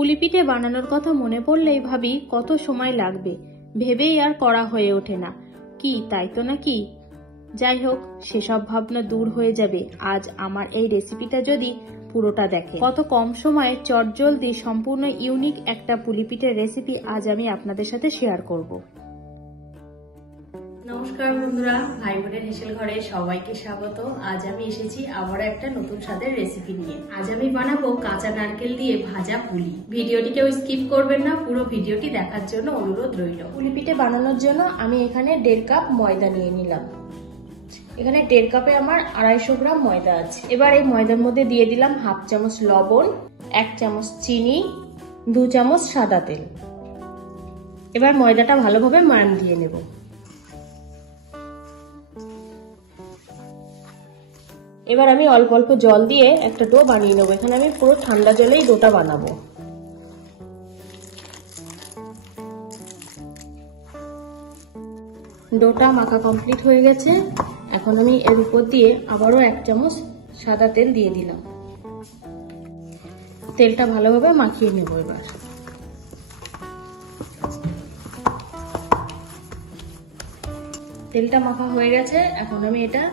পুলি পিঠে বানানোর কথা মনে পড়লেই ভাবি কত সময় লাগবে, ভেবেই আর করা হয়ে ওঠে না। কি তাই তো নাকি? যাই হোক, সেসব ভাবনা দূর হয়ে যাবে আজ আমার এই রেসিপিটা যদি পুরোটা দেখে। কত কম সময়ে চটজলদি সম্পূর্ণ ইউনিক একটা পুলি পিঠের রেসিপি আজ আমি আপনাদের সাথে শেয়ার করব। নমস্কার বন্ধুরা, ভাই বোনের হেসেল ঘরে সবাইকে স্বাগত। আজ আমি এসেছি আবার একটা নতুন স্বাদের রেসিপি নিয়ে। আজ আমি বানাবো কাঁচা নারকেল দিয়ে ভাজা পুলি। ভিডিওটি কেউ স্কিপ করবেন না, পুরো ভিডিওটি দেখার জন্য অনুরোধ রইল। পুলি পিঠে বানানোর জন্য আমি এখানে 1.5 কাপ ময়দা নিয়ে নিলাম। এখানে 1.5 কাপে আমার 250 গ্রাম ময়দা আছে। এবার এই ময়দার মধ্যে দিয়ে দিলাম 1/2 চামচ লবণ, 1 চামচ চিনি, 2 চামচ সাদা তেল। এবার ময়দাটা ভালোভাবে ময়ান দিয়ে নেব। এবার আমি অল্প অল্প জল দিয়ে একটা ডো বানিয়ে নেবো। এখানে আমি পুরো ঠান্ডা জলেই ডোটা বানাবো। ডোটা মাখা কমপ্লিট হয়ে গেছে। এখন আমি এর উপর দিয়ে আবারও 1 চামচ সাদা তেল দিয়ে দিলাম। তেলটা ভালোভাবে মাখিয়ে নেব। এবার তেলটা মাখা হয়ে গেছে। এখন আমি এটা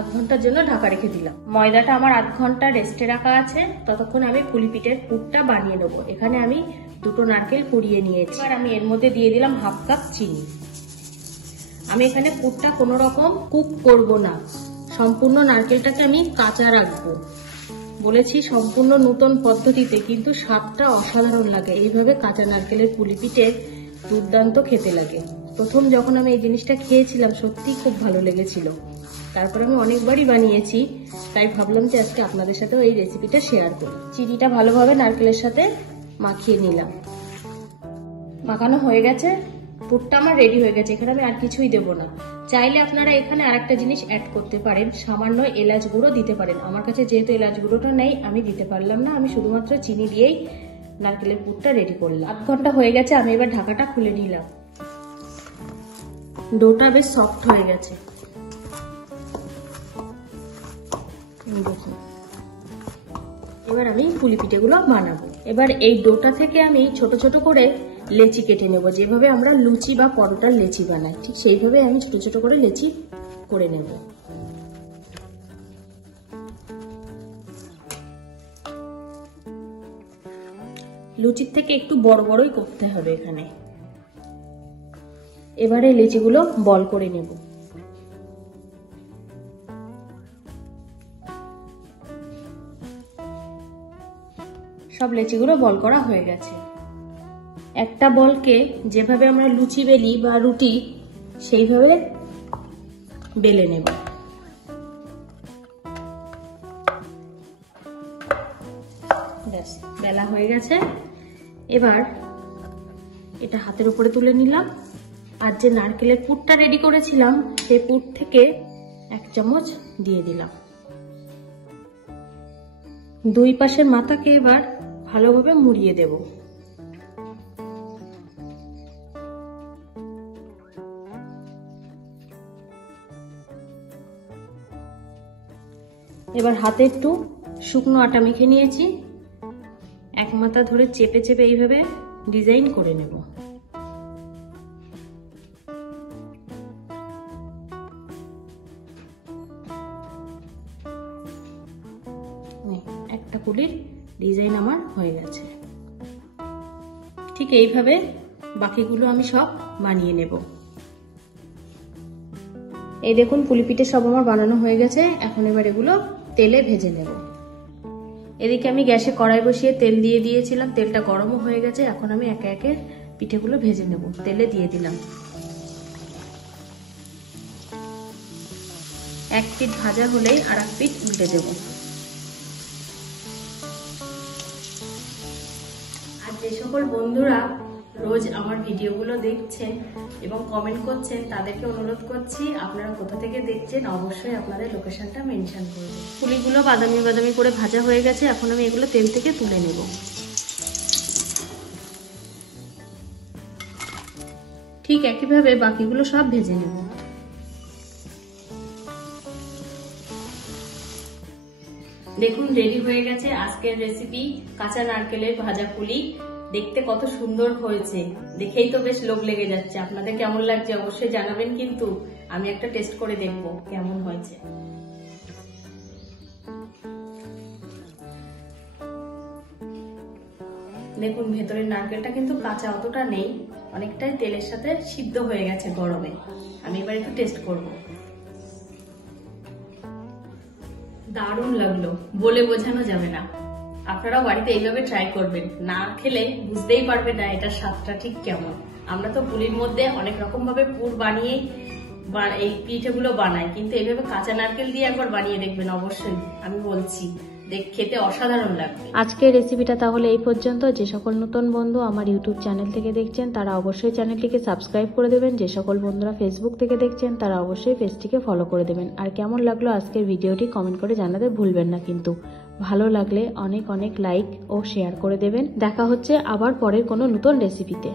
আধ ঘন্টার জন্য ঢাকা রেখে দিলাম। ময়দাটা আমার আধ ঘন্টা রেস্টে রাখা আছে। ততক্ষণ আমি পুলি পিঠের পুরটা বানিয়ে নেবো। এখানে আমি 2টো নারকেল কুড়িয়ে নিয়েছি। এবার আমি এর মধ্যে দিয়ে দিলাম 1/2 কাপ চিনি। আমি এখানে পুরটা কোনো রকম কুক করব না, সম্পূর্ণ নারকেলটাকে আমি কাঁচা রাখবো। বলেছি সম্পূর্ণ নতুন পদ্ধতিতে, কিন্তু স্বাদটা অসাধারণ লাগে। এইভাবে কাঁচা নারকেলের পুলি পিঠে দুর্দান্ত খেতে লাগে। প্রথম যখন আমি এই জিনিসটা খেয়েছিলাম সত্যি খুব ভালো লেগেছিল। তারপর আমি অনেকবারই বানিয়েছি, তাই ভাবলাম যে আজকে আপনাদের সাথেও এই রেসিপিটা শেয়ার করি। চিনিটা ভালোভাবে নারকেলের সাথে মাখিয়ে নিলাম। মাখানো হয়ে গেছে, পুরটা আমার রেডি হয়ে গেছে। এখানে আমি আর কিছুই দেবো না। চাইলে আপনারা এখানে আরেকটা জিনিস অ্যাড করতে পারেন, সামান্য এলাচ গুঁড়ো দিতে পারেন। আমার কাছে যেহেতু এলাচ গুঁড়োটা নেই, আমি দিতে পারলাম না। আমি শুধুমাত্র চিনি দিয়েই নারকেলের পুরটা রেডি করলাম। আধ ঘন্টা হয়ে গেছে। আমি এবার ঢাকাটা খুলে নিলাম। ডোটা বেশ সফট হয়ে গেছে। এবার আমি পুলি পিঠেগুলো বানাবো। এবার এই ডোটা থেকে আমি ছোট ছোট করে লেচি কেটে নেব। যেভাবে আমরা লুচি বা পরোটার লেচি বানাই, ঠিক সেইভাবে আমি ছোট ছোট করে লেচি করে নেব। লুচির থেকে একটু বড় বড়ই করতে হবে এখানে। এবারে লেচিগুলো বল করে নেব। সব লেচিগুলো বল করা হয়ে গেছে। একটা বলকে যেভাবে আমরা লুচি বেলি বা রুটি, সেইভাবে বেলে নেব। ব্যাস, বেলা হয়ে গেছে। এবার এটা হাতের উপরে তুলে নিলাম। আর যে নারকেলের পুরটা রেডি করেছিলাম, সেই পুর থেকে 1 চামচ দিয়ে দিলাম। 2 পাশের মাথাকে এবার ভালোভাবে মুড়িয়ে দেব। এবার হাতে একটু শুকনো আটা মেখে নিয়েছি। এক মাথা ধরে চেপে চেপে এইভাবে ডিজাইন করে নেব। একটা পুলির ডিজাইন আমার হয়ে গেছে। ঠিক এইভাবে বাকিগুলো আমি সব বানিয়ে নেব। এই দেখুন, পুলি পিঠে সব আমার বানানো হয়ে গেছে। এখন এবার এগুলো তেলে ভেজে নেব। এদিকে আমি গ্যাসে কড়াই বসিয়ে তেল দিয়ে দিয়েছিলাম। তেলটা গরমও হয়ে গেছে। এখন আমি একে একে পিঠেগুলো ভেজে নেব। তেলে দিয়ে দিলাম। এক পিঠ ভাজা হলেই আর এক পিঠ উল্টে দেব। আর যে সকল বন্ধুরা রোজ আমার ভিডিওগুলো দেখছেন এবং কমেন্ট করছেন, তাদেরকে অনুরোধ করছি আপনারা কোথা থেকে দেখছেন অবশ্যই আপনাদের লোকেশনটা মেনশন করবেন। পুলিগুলো বাদামি বাদামি করে ভাজা হয়ে গেছে। এখন আমি এগুলো তেল থেকে তুলে নেব। ঠিক একইভাবে বাকিগুলো সব ভেজে নেব। দেখুন রেডি হয়ে গেছে আজকের রেসিপি কাঁচা নারকেলের ভাজা পুলি। দেখতে কত সুন্দর হয়েছে, দেখেই তো বেশ লোভ লেগে যাচ্ছে। আপনাদের কেমন লাগছে অবশ্যই জানাবেন, কিন্তু আমি একটা টেস্ট করে দেখবো কেমন হয়েছে। দেখুন ভেতরের নারকেলটা কিন্তু কাঁচা অতটা নেই, অনেকটাই তেলের সাথে সিদ্ধ হয়ে গেছে গরমে। আমি এবার একটু টেস্ট করব। দারুণ লাগলো, বলে বোঝানো যাবে না। আপনারাও বাড়িতে এইভাবে ট্রাই করবেন, না খেলে বুঝতেই পারবেন না এটার স্বাদটা ঠিক কেমন। আমরা তো পুলির মধ্যে অনেক রকম ভাবে পুর বানিয়ে এই পিঠেগুলো বানাই, কিন্তু এইভাবে কাঁচা নারকেল দিয়ে একবার বানিয়ে দেখবেন অবশ্যই, আমি বলছি খেতে অসাধারণ লাগবে। আজকের রেসিপিটা তাহলে এই পর্যন্ত। যে সকল নতুন বন্ধু আমার ইউটিউব চ্যানেল থেকে দেখছেন তারা অবশ্যই চ্যানেলটিকে সাবস্ক্রাইব করে দেবেন। যে সকল বন্ধুরা ফেসবুক থেকে দেখছেন তারা অবশ্যই পেজটিকে ফলো করে দেবেন। আর কেমন লাগলো আজকের ভিডিওটি কমেন্ট করে জানাতে ভুলবেন না কিন্তু। ভালো লাগলে অনেক অনেক লাইক ও শেয়ার করে দেবেন। দেখা হচ্ছে আবার পরের কোনো নতুন রেসিপিতে।